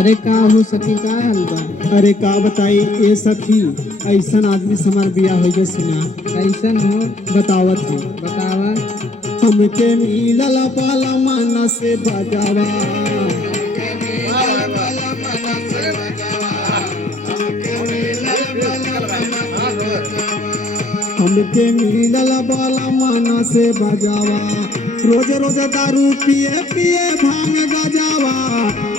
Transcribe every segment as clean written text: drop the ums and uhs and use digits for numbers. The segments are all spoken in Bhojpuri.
अरे का हो सखी का हाल बा? अरे का बताई ए सखी, ऐसन आदमी से हमार बियाह हो गए सुना। कैसन हो? बतावत है। बतावा। हमके मिलल बाला मन से बजावा, हमके मिलल बाला मन से बजावा। रोज रोज दारू पिए पिए भांग गजावा,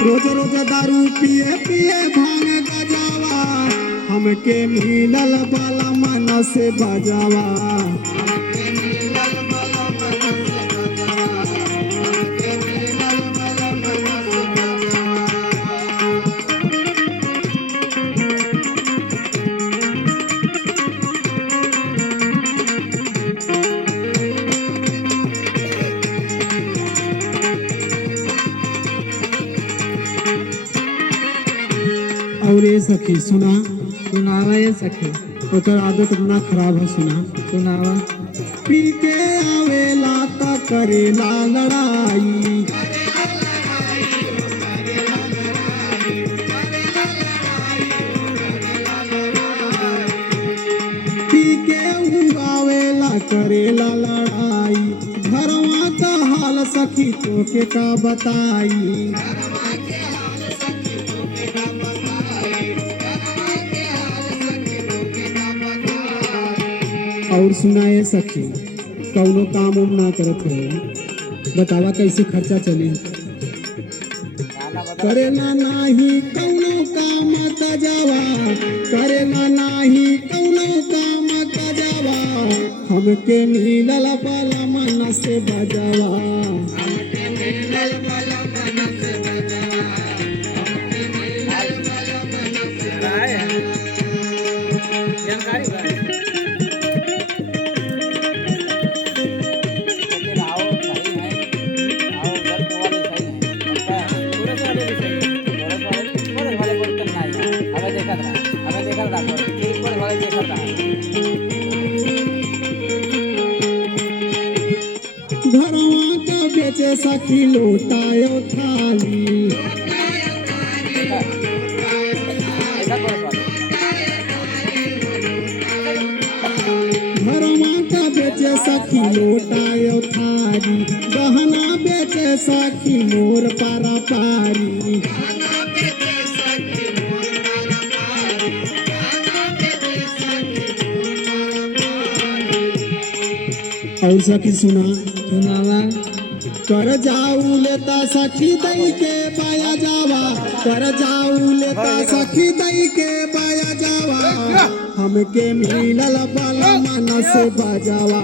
रोज रोज दारू पिए पिए भांग गजावा। हमके मिलल बाला मन से बजावा। और ये सखी सुना, सुनावा ये सखी। ओकर आदत इतना खराब है सुना। सुनावा। पी के आवेला त करेला लड़ाई, पी के आवेला करेला लड़ाई। घरवा का हाल सखी तोके का बताई। और सुनाए सखी, कौनो काम उम ना करत है, बतावा कैसे खर्चा चली। करेला नाही कौनो काम कजावा, करेला नाही कौनो काम कजावा। हमके मिलल बाला मन से बजावा। घरवा का बेचे सखी लोटायो थाली, घरवा का बेचे सखी लोटायो थाली। गहना बेचे सखी मोर पारा पारी। और सखी सुना। सुनावा। कर जाऊ लेता सखी दई के पाया जावा, कर जाऊ लेता सखी दई के पाया जावा। हमके मिलल बाला मन से बजावा।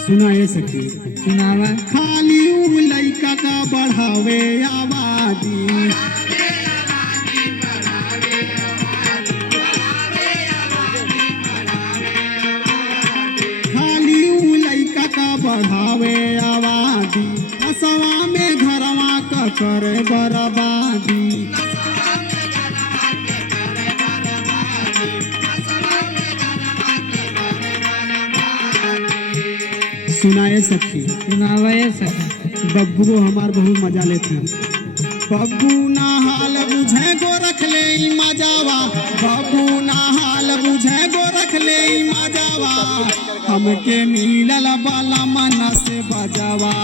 सुनाए सखी। सुनावा। खाली लइका का बढ़ावे आबादी, खाली लइका का बढ़ावे आबादी। असवा में घरवा का करे बर्बादी। सुनाए सखी। सुनावा ये सखी। बब्बू को हमार बहुत मजा लेते हैं। बब्बू ना हाल बुझे गो रख ले मजावा, बब्बू ना हाल बुझे गो रख ले मजावा। हमके मिलल बाला मन से बजावा।